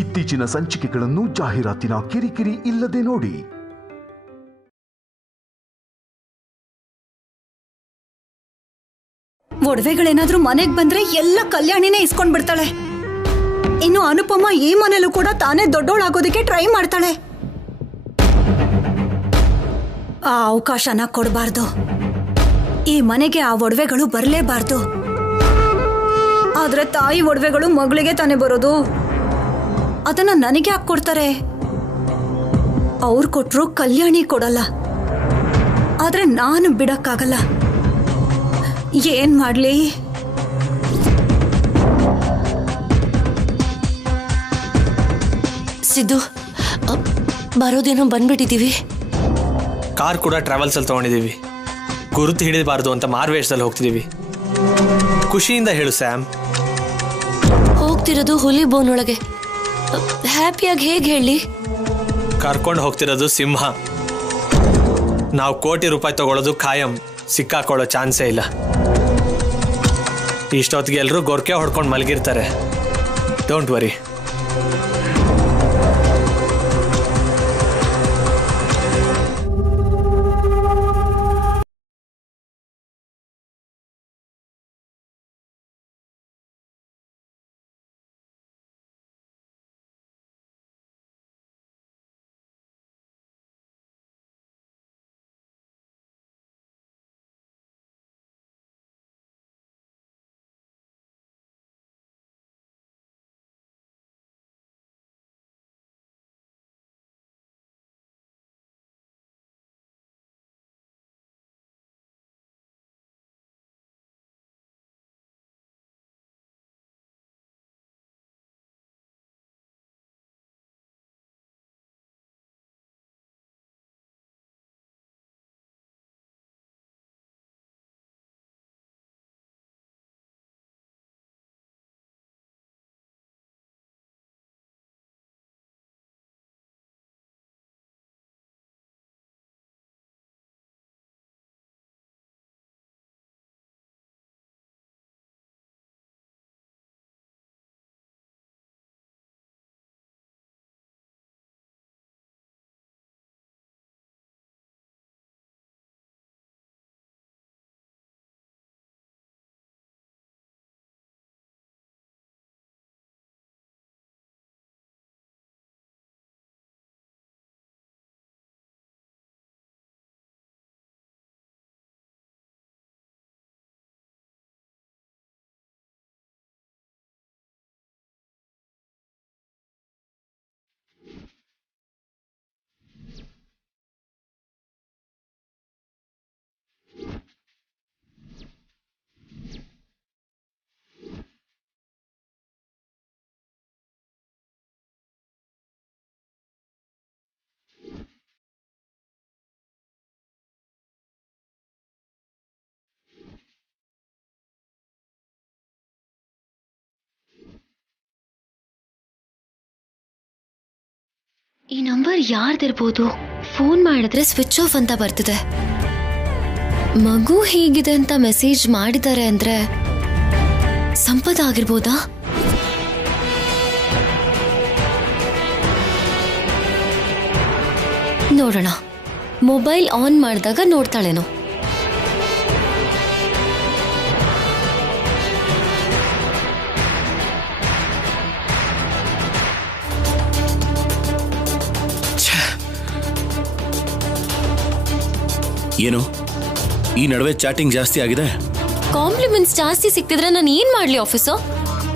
ಇತ್ತೀಚಿನ ಸಂಚಿಕೆಗಳನ್ನು ಜಾಹೀರಾತಿನ ಕಿರಿಕಿರಿ ಇಲ್ಲದೆ ನೋಡಿ. ಒಡವೆಗಳೇನಾದ್ರೂ ಮನೆಗ್ ಬಂದ್ರೆ ಎಲ್ಲ ಕಲ್ಯಾಣಿನೇ ಇಸ್ಕೊಂಡ್ ಬಿಡ್ತಾಳೆ. ಇನ್ನು ಅನುಪಮ ಈ ಮನೇಲೂ ಕೂಡ ತಾನೇ ದೊಡ್ಡೋಳಾಗೋದಕ್ಕೆ ಟ್ರೈ ಮಾಡ್ತಾಳೆ. ಆ ಅವಕಾಶನ ಕೊಡಬಾರ್ದು. ಈ ಮನೆಗೆ ಆ ಒಡವೆಗಳು ಬರಲೇಬಾರ್ದು. ಆದ್ರೆ ತಾಯಿ ಒಡವೆಗಳು ಮಗಳಿಗೆ ತಾನೇ ಬರೋದು. ಅದನ್ನ ನನಗೆ ಹಾಕಿ ಕೊಡ್ತಾರೆ. ಅವ್ರು ಕೊಟ್ರು ಕಲ್ಯಾಣಿ ಕೊಡಲ್ಲ. ಆದ್ರೆ ನಾನು ಬಿಡಕ್ಕಾಗಲ್ಲ. ಏನ್ ಮಾಡ್ಲಿ? ಸಿದ್ದು, ಬರೋದೇನೋ ಬಂದ್ಬಿಟ್ಟಿದೀವಿ. ಕಾರ್ ಕೂಡ ಟ್ರಾವೆಲ್ಸ್ ಅಲ್ಲಿ ತಗೊಂಡಿದೀವಿ. ಗುರುತು ಹಿಡಿಬಾರ್ದು ಅಂತ ಮಾರ್ವೇಶದಲ್ಲಿ ಹೋಗ್ತಿದೀವಿ. ಖುಷಿಯಿಂದ ಹೇಳು ಸ್ಯಾಮ್. ಹೋಗ್ತಿರೋದು ಹುಲಿ ಬೋನೊಳಗೆ. ಹ್ಯಾಪಿಯಾಗಿ ಹೇಗೆ ಹೇಳಿ? ಕರ್ಕೊಂಡು ಹೋಗ್ತಿರೋದು ಸಿಂಹ. ನಾವು ಕೋಟಿ ರೂಪಾಯಿ ತಗೊಳ್ಳೋದು ಖಾಯಂ. ಸಿಕ್ಕಾಕೊಳ್ಳೋ ಚಾನ್ಸೇ ಇಲ್ಲ. ಇಷ್ಟೊತ್ತಿಗೆ ಎಲ್ಲರೂ ಗೊರ್ಕೆ ಹೊಡ್ಕೊಂಡು ಮಲಗಿರ್ತಾರೆ. Don't worry. ಈ ನಂಬರ್ ಯಾರ್ದಿರ್ಬೋದು? ಫೋನ್ ಮಾಡಿದ್ರೆ ಸ್ವಿಚ್ ಆಫ್ ಅಂತ ಬರ್ತಿದೆ. ಮಗು ಹೀಗಿದೆ ಅಂತ ಮೆಸೇಜ್ ಮಾಡಿದ್ದಾರೆ ಅಂದ್ರೆ ಸಂಪದ ಆಗಿರ್ಬೋದಾ? ನೋಡೋಣ. ಮೊಬೈಲ್ ಆನ್ ಮಾಡಿದಾಗ ನೋಡ್ತಾಳೇನೋ. ಏನು ಈ ನಡುವೆ ಚಾಟಿಂಗ್ ಜಾಸ್ತಿ ಆಗಿದೆ? ಕಾಂಪ್ಲಿಮೆಂಟ್ಸ್ ಜಾಸ್ತಿ ಸಿಕ್ತಿದ್ರೆ ನಾನು ಏನ್ ಮಾಡ್ಲಿ ಆಫೀಸು?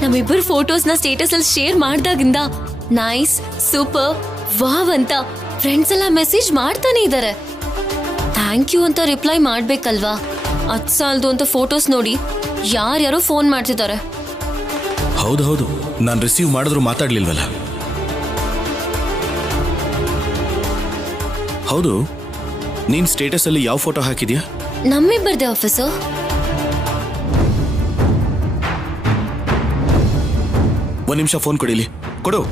ನಮ್ಮಿಬ್ಬರು ಫೋಟೋಸ್ನ ಸ್ಟೇಟಸ್ ಅಲ್ಲಿ ಶೇರ್ ಮಾಡ್ದಾಗಿಂದ ನೈಸ್, ಸೂಪರ್, ವಾವ್ ಅಂತ ಫ್ರೆಂಡ್ಸ್ ಎಲ್ಲ ಮೆಸೇಜ್ ಮಾಡ್ತಾನೆ ಇದ್ದಾರೆ. ಥ್ಯಾಂಕ್ ಯು ಅಂತ ರಿಪ್ಲೈ ಮಾಡ್ಬೇಕಲ್ವಾ? ಅದ್ ಸಾಲದು ಅಂತ ಫೋಟೋಸ್ ನೋಡಿ ಯಾರ್ಯಾರೋ ಫೋನ್ ಮಾಡ್ತಿದ್ದಾರೆ. ಹೌದು, ನಾನು ರಿಸೀವ್ ಮಾಡಿದ್ರು ಮಾತಾಡ್ಲಿಲ್ವಲ್ಲ. ಹೌದು, ನೀನ್ ಸ್ಟೇಟಸ್ ಅಲ್ಲಿ ಯಾವ ಫೋಟೋ ಹಾಕಿದ್ಯಾ? ನಮ್ಮಿಬ್ಬರದೇ ಆಫೀಸು. ಒಂದ್ ನಿಮಿಷ ಫೋನ್ ಕೊಡಿಲಿ. ಕೊಡು.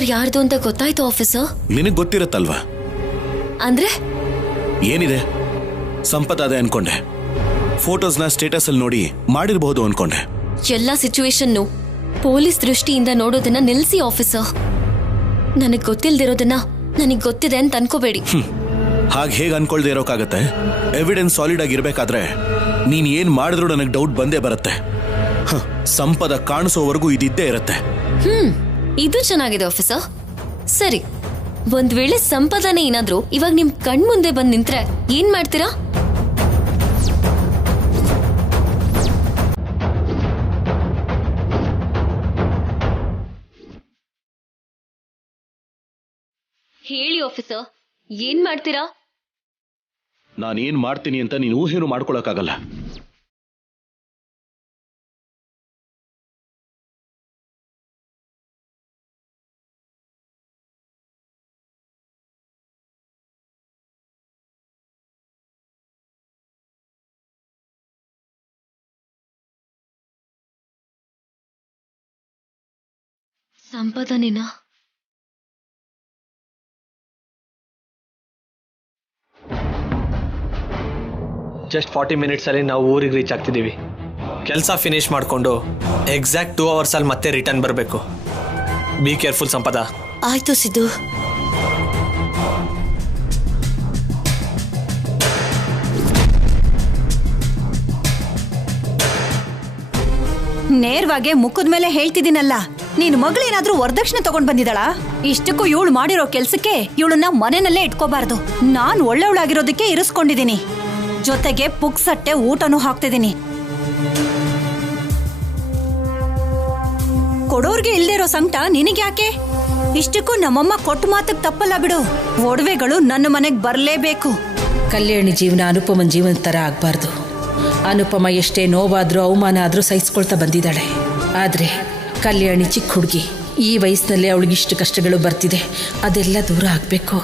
ನಂಬರ್ ಯಾರ್ದು ಅಂತ ಗೊತ್ತಾಯ್ತು ಆಫೀಸರ್. ನಿನಗ್ ಗೊತ್ತಿರತ್ತಲ್ವಾ? ಅಂದ್ರೆ ಏನಿದೆ, ಸಂಪತ್ ಅದೇ ಅನ್ಕೊಂಡೆ. ಫೋಟೋಸ್ನ ಸ್ಟೇಟಸ್ ಅಲ್ಲಿ ನೋಡಿ ಮಾಡಿರಬಹುದು ಅನ್ಕೊಂಡೆ. ಎಲ್ಲ ಸಿಚುವೇಶನ್ನು ಪೊಲೀಸ್ ದೃಷ್ಟಿಯಿಂದ ನೋಡೋದನ್ನ ನಿಲ್ಸಿ ಆಫೀಸರ್. ನನಗ್ ಗೊತ್ತಿಲ್ದಿರೋದನ್ನ ನನಗ್ ಗೊತ್ತಿದೆ ಅಂತ ಅನ್ಕೋಬೇಡಿ. ಹಾಗೆ ಹೇಗೆ ಅನ್ಕೊಳ್ದೆ ಇರೋಕ್ಕಾಗತ್ತೆ? ಎವಿಡೆನ್ಸ್ ಸಾಲಿಡ್ ಆಗಿರ್ಬೇಕಾದ್ರೆ ನೀನ್ ಏನ್ ಮಾಡಿದ್ರು ನನಗೆ ಡೌಟ್ ಬಂದೇ ಬರುತ್ತೆ. ಸಂಪದ ಕಾಣಿಸೋವರೆಗೂ ಇದಿದ್ದೇ ಇರತ್ತೆ. ಇದು ಚೆನ್ನಾಗಿದೆ ಆಫೀಸರ್. ಸರಿ, ಒಂದ್ ವೇಳೆ ಸಂಪದನೆ ಏನಾದ್ರೂ ಇವಾಗ ನಿಮ್ ಕಣ್ ಮುಂದೆ ಬಂದ್ ನಿಂತ್ರೆ ಏನ್ ಮಾಡ್ತೀರಾ? ಹೇಳಿ ಆಫೀಸರ್, ಏನ್ ಮಾಡ್ತೀರಾ? ನಾನೇನ್ ಮಾಡ್ತೀನಿ ಅಂತ ನೀನು ಊಹೆನೂ ಮಾಡ್ಕೊಳಕ್ಕಾಗಲ್ಲ. ಸಂಪದನೆನಾ? ಜಸ್ಟ್ 40 ಮಿನಿಟ್ಸಲ್ಲಿ ನಾವು ಊರಿಗೆ ರೀಚ್ ಆಗ್ತಿದ್ದೀವಿ. ಕೆಲಸ ಫಿನಿಶ್ ಮಾಡಿಕೊಂಡು ಎಕ್ಸಾಕ್ಟ್ 2 ಅವರ್ಸಲ್ಲಿ ಮತ್ತೆ ರಿಟರ್ನ್ ಬರಬೇಕು. ಬಿ ಕೇರ್ಫುಲ್ ಸಂಪದ. ಆಯ್ತು ಸಿದ್ದು. ನೇರವಾಗಿ ಮುಖದ ಮೇಲೆ ಹೇಳ್ತಿದ್ದೀನಲ್ಲ, ನೀನ್ ಮಗಳೇನಾದ್ರೂ ವರದಕ್ಷಿಣೆ ತಗೊಂಡ್ ಬಂದಿದ್ದಾಳಾ? ಇಷ್ಟಕ್ಕೂ ಇವಳು ಮಾಡಿರೋ ಕೆಲ್ಸಕ್ಕೆ ಇವಳನ್ನ ಮನೆಯಲ್ಲೇ ಇಟ್ಕೋಬಾರ್ದು. ನಾನ್ ಒಳ್ಳೆಯವಳಾಗಿರೋದಕ್ಕೆ ಇರಿಸ್ಕೊಂಡಿದ್ದೀನಿ, ಜೊತೆಗೆ ಪುಕ್ಸಟ್ಟೆ ಊಟನೂ ಹಾಕ್ತಿದ್ದೀನಿ. ಕೊಡೋರ್ಗೆ ಇಲ್ದೇ ಇರೋ ಸಂಕಟ ನಿನಗ್ಯಾಕೆ? ಇಷ್ಟಕ್ಕೂ ನಮ್ಮಮ್ಮ ಕೊಟ್ಟು ಮಾತಕ್ ತಪ್ಪಲ್ಲ ಬಿಡು. ಒಡವೆಗಳು ನನ್ನ ಮನೆಗ್ ಬರ್ಲೇಬೇಕು. ಕಲ್ಯಾಣಿ ಜೀವನ ಅನುಪಮನ್ ಜೀವನ ತರ ಆಗ್ಬಾರ್ದು. ಅನುಪಮ ಎಷ್ಟೇ ನೋವಾದ್ರೂ ಅವಮಾನ ಆದ್ರೂ ಸಹಿಸ್ಕೊಳ್ತಾ ಬಂದಿದ್ದಾಳೆ. ಆದ್ರೆ ಕಲ್ಯಾಣಿ ಚಿಕ್ಕ ಹುಡುಗಿ, ಈ ವಯಸ್ಸಿನಲ್ಲಿ ಅವಳಿಗಿಷ್ಟು ಕಷ್ಟಗಳು ಬರ್ತಿದೆ, ಅದೆಲ್ಲ ದೂರ ಆಗ್ಬೇಕು.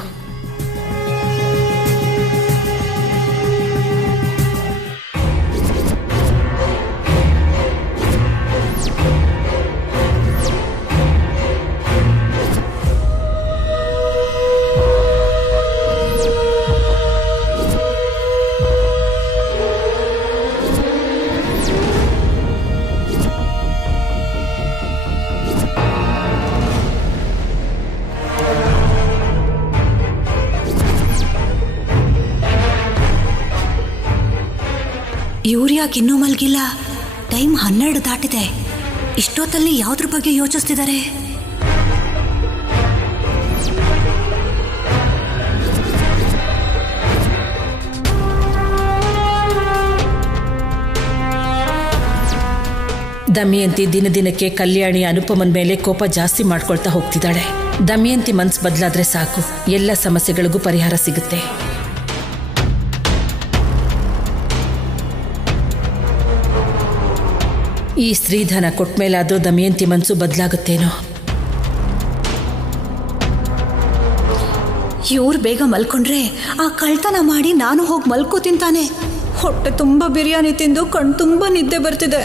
ಇವ್ರ್ಯಾಕೆ ಇನ್ನೂ ಮಲ್ಗಿಲ್ಲ? ಟೈಮ್ 12 ದಾಟಿದೆ. ಇಷ್ಟೊತ್ತಲ್ಲಿ ಯಾವ್ದ್ರ ಬಗ್ಗೆ ಯೋಚಿಸ್ತಿದ್ದಾರೆ? ದಮಯಂತಿ ದಿನ ದಿನಕ್ಕೆ ಕಲ್ಯಾಣಿ ಅನುಪಮನ್ ಮೇಲೆ ಕೋಪ ಜಾಸ್ತಿ ಮಾಡ್ಕೊಳ್ತಾ ಹೋಗ್ತಿದ್ದಾಳೆ. ದಮಯಂತಿ ಮನ್ಸು ಬದಲಾದ್ರೆ ಸಾಕು, ಎಲ್ಲ ಸಮಸ್ಯೆಗಳಿಗೂ ಪರಿಹಾರ ಸಿಗುತ್ತೆ. ಈ ಸ್ತ್ರೀಧನ ಕೊಟ್ಮೇಲಾದ್ರೂ ದಮಯಂತಿ ಮನ್ಸು ಬದಲಾಗುತ್ತೇನೋ. ಇವ್ರು ಬೇಗ ಮಲ್ಕೊಂಡ್ರೆ ಆ ಕಳ್ತನ ಮಾಡಿ ನಾನು ಹೋಗಿ ಮಲ್ಕೋತಿಂತಾನೆ. ಹೊಟ್ಟೆ ತುಂಬ ಬಿರಿಯಾನಿ ತಿಂದು ಕಣ್ ತುಂಬ ನಿದ್ದೆ ಬರ್ತಿದೆ.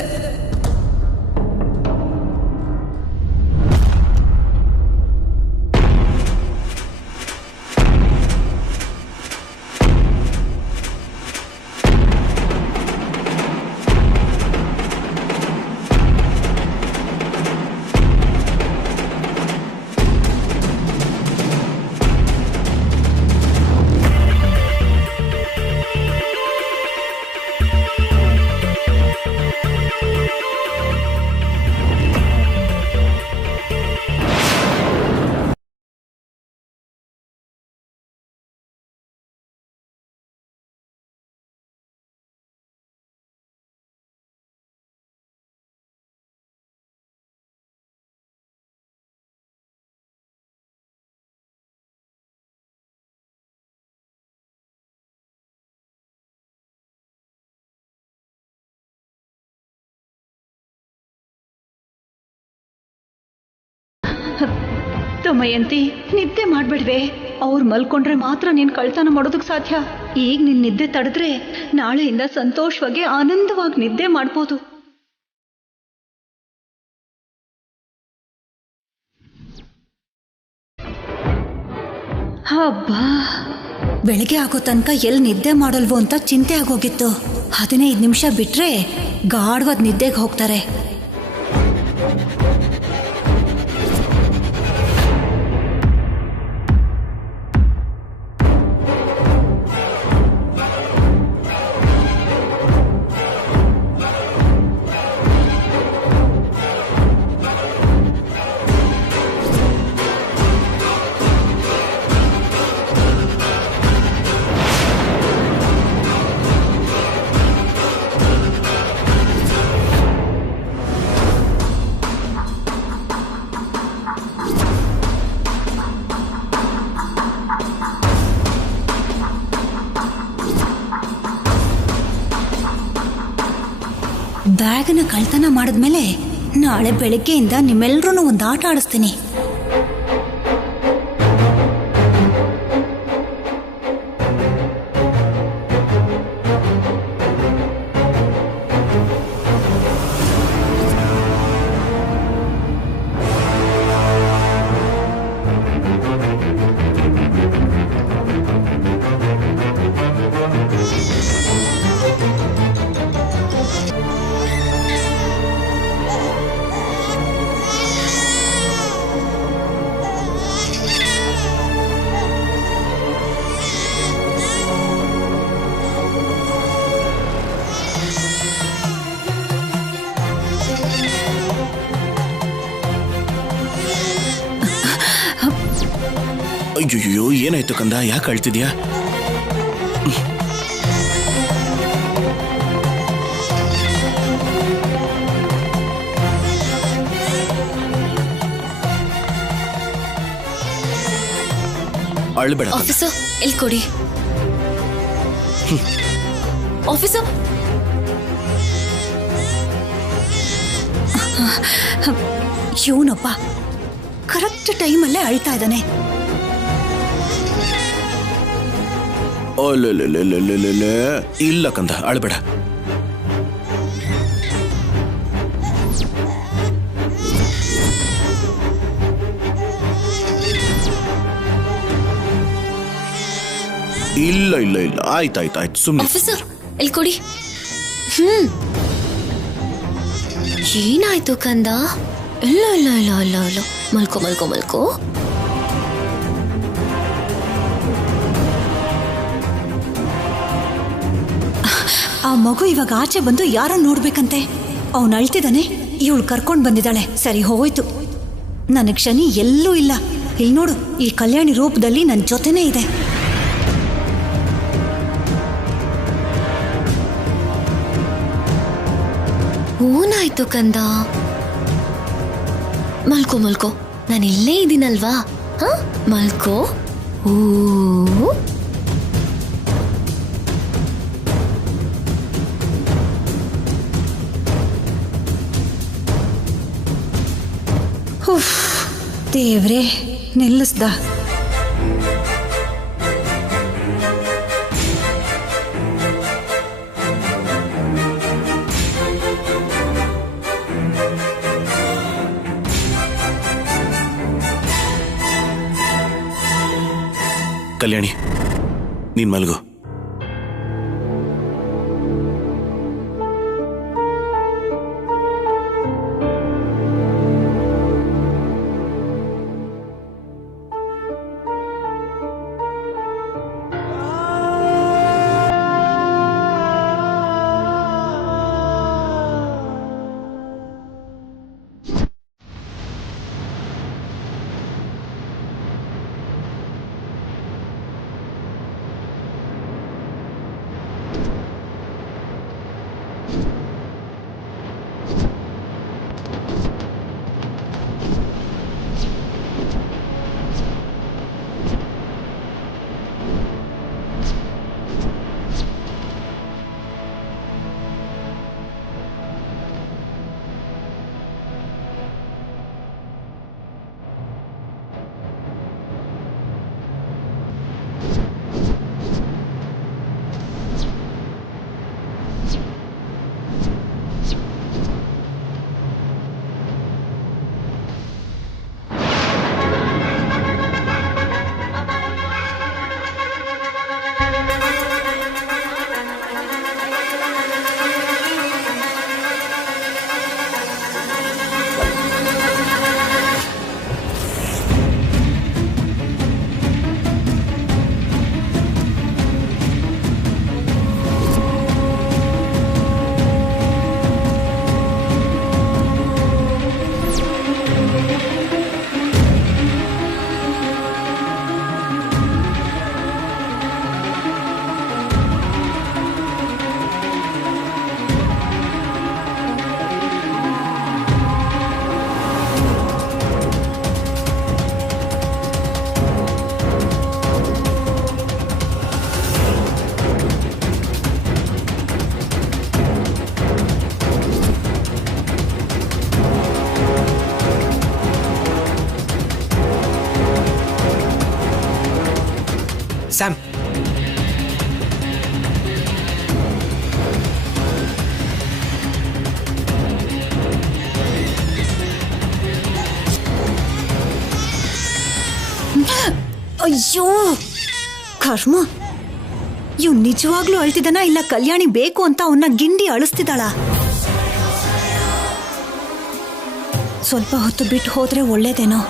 ದಮಯಂತಿ, ನಿದ್ದೆ ಮಾಡ್ಬೇಡ್ವೆ. ಅವ್ರು ಮಲ್ಕೊಂಡ್ರೆ ಮಾತ್ರ ನೀನ್ ಕಳ್ತನ ಮಾಡೋದಕ್ಕೆ ಸಾಧ್ಯ. ಈಗ ನಿನ್ ನಿದ್ದೆ ತಡೆದ್ರೆ ನಾಳೆಯಿಂದ ಸಂತೋಷವಾಗಿ ಆನಂದವಾಗಿ ನಿದ್ದೆ ಮಾಡ್ಬೋದು. ಹಬ್ಬಾ, ಬೆಳಿಗ್ಗೆ ಆಗೋ ತನಕ ಎಲ್ಲಿ ನಿದ್ದೆ ಮಾಡಲ್ವೋ ಅಂತ ಚಿಂತೆ ಆಗೋಗಿತ್ತು. 15 ನಿಮಿಷ ಬಿಟ್ರೆ ಗಾಢವಾದ ನಿದ್ದೆಗೆ ಹೋಗ್ತಾರೆ. ಬ್ಯಾಗನ್ನ ಕಳ್ತನ ಮಾಡಿದ್ಮೇಲೆ ನಾಳೆ ಬೆಳಿಗ್ಗೆಯಿಂದ ನಿಮ್ಮೆಲ್ರೂ ಒಂದು ಆಟ ಆಡಿಸ್ತೀನಿ. ಅಯ್ಯೋ, ಏನಾಯ್ತು ಕಂದ? ಯಾಕೆ ಅಳ್ತಿದ್ಯಾ? ಅಳ್ಬೇಡ. ಆಫೀಸರ್, ಎಲ್ಲಿ ಕೊಡಿ. ಆಫೀಸರ್, ಇವನಪ್ಪ ಕರೆಕ್ಟ್ ಟೈಮಲ್ಲೇ ಅಳ್ತಾ ಇದ್ದಾನೆ. ಇಲ್ಲ ಕಂದ, ಅಳ್ಬೇಡ. ಇಲ್ಲ ಇಲ್ಲ ಇಲ್ಲ, ಆಯ್ತಾಯ್ತಾಯ್ತು, ಸುಮ್ಮನೆ. ಆಫೀಸರ್, ಎಲ್ಲಿ ಕೊಡಿ. ಏನಾಯ್ತು ಕಂದ? ಇಲ್ಲ ಇಲ್ಲ ಇಲ್ಲ ಇಲ್ಲ ಇಲ್ಲ, ಮಲ್ಕೋ ಮಲ್ಕೋ ಮಲ್ಕೋ. ಆ ಮಗು ಇವಾಗ ಆಚೆ ಬಂದು ಯಾರನ್ನ ನೋಡ್ಬೇಕಂತೆ. ಅವನು ಅಳ್ತಿದ್ದಾನೆ, ಇವಳು ಕರ್ಕೊಂಡು ಬಂದಿದ್ದಾಳೆ. ಸರಿ ಹೋಯ್ತು, ನನಗೆ ಶನಿ ಎಲ್ಲೂ ಇಲ್ಲ. ಇಲ್ಲಿ ನೋಡು, ಈ ಕಲ್ಯಾಣಿ ರೂಪದಲ್ಲಿ ನನ್ನ ಜೊತೆನೇ ಇದೆ. ಏನಾಯ್ತು ಕಂದ? ಮಲ್ಕೋ ಮಲ್ಕೋ, ನಾನು ಇಲ್ಲೇ ಇದ್ದೀನಲ್ವಾ? ಹ, ಮಲ್ಕೋ. ಓ, ದೇವ್ರೇ, ನಿಲ್ಲಿಸ್ದ. ಕಲ್ಯಾಣಿ, ನೀನ್ ಮಲ್ಗು. ಸ್ಯಾಮ್, ಅಯ್ಯೋ ಕರ್ಮ, ಇವ್ ನಿಜವಾಗ್ಲೂ ಅಳ್ತಿದ್ದಾನ ಇಲ್ಲ ಕಲ್ಯಾಣಿ ಬೇಕು ಅಂತ ಅವನ್ನ ಗಿಂಡಿ ಅಳಿಸ್ತಿದ್ದಾಳ? ಸ್ವಲ್ಪ ಹೊತ್ತು ಬಿಟ್ಟು ಹೋದ್ರೆ ಒಳ್ಳೇದೇನೋ.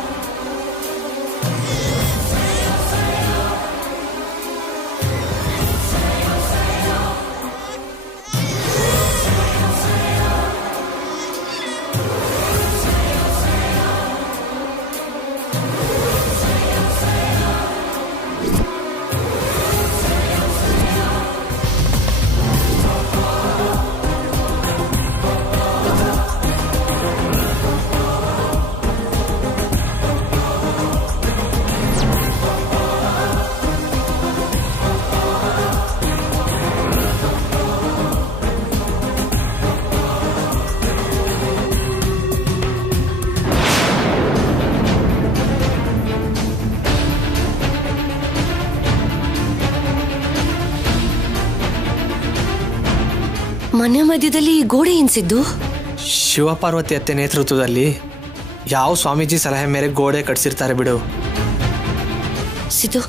ಮನೆ ಮಧ್ಯದಲ್ಲಿ ಈ ಗೋಡೆ ಏನ್ಸಿದ್ದು? ಶಿವಪಾರ್ವತಿ ಅತ್ತೆ ನೇತೃತ್ವದಲ್ಲಿ ಯಾವ ಸ್ವಾಮೀಜಿ ಸಲಹೆ ಮೇರೆಗೆ ಗೋಡೆ ಕಟ್ಸಿರ್ತಾರೆ ಬಿಡು. ಸಿದ್ದು,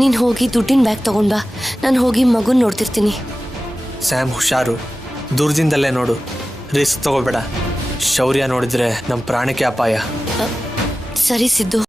ನೀನು ಹೋಗಿ ದುಡ್ಡಿನ ಬ್ಯಾಗ್ ತಗೊಂಡ್ ಬಾ, ನಾನು ಹೋಗಿ ಮಗುನ್ ನೋಡ್ತಿರ್ತೀನಿ. ಸ್ಯಾಮ್ ಹುಷಾರು, ದೂರದಿಂದಲ್ಲೇ ನೋಡು, ರಿಸ್ಕ್ ತಗೋಬೇಡ. ಶೌರ್ಯ ನೋಡಿದ್ರೆ ನಮ್ಮ ಪ್ರಾಣಕ್ಕೆ ಅಪಾಯ. ಸರಿ ಸಿದ್ದು.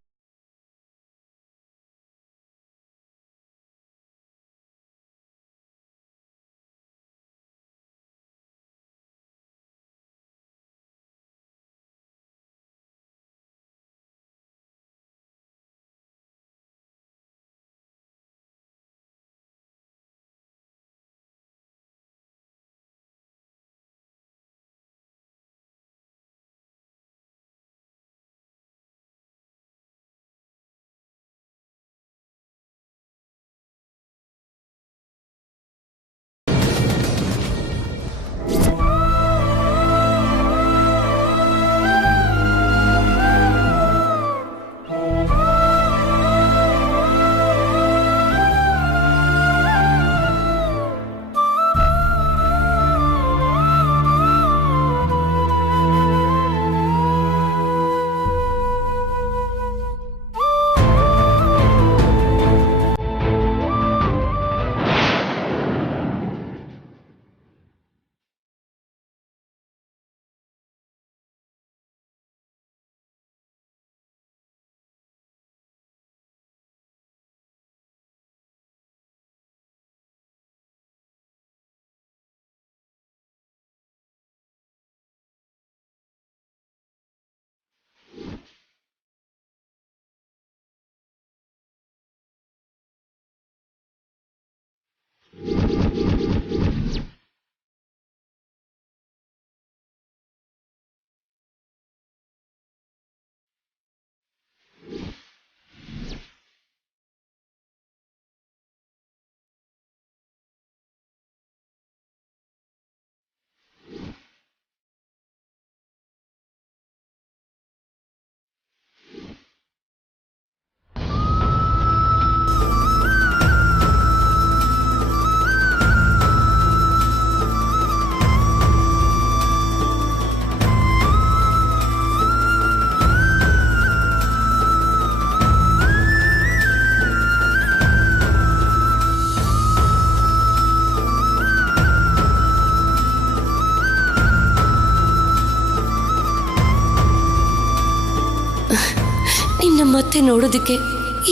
ನಿನ್ನ ಮತ್ತೆ ನೋಡೋದಕ್ಕೆ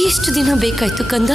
ಎಷ್ಟು ದಿನ ಬೇಕಾಯ್ತು ಕಂದ?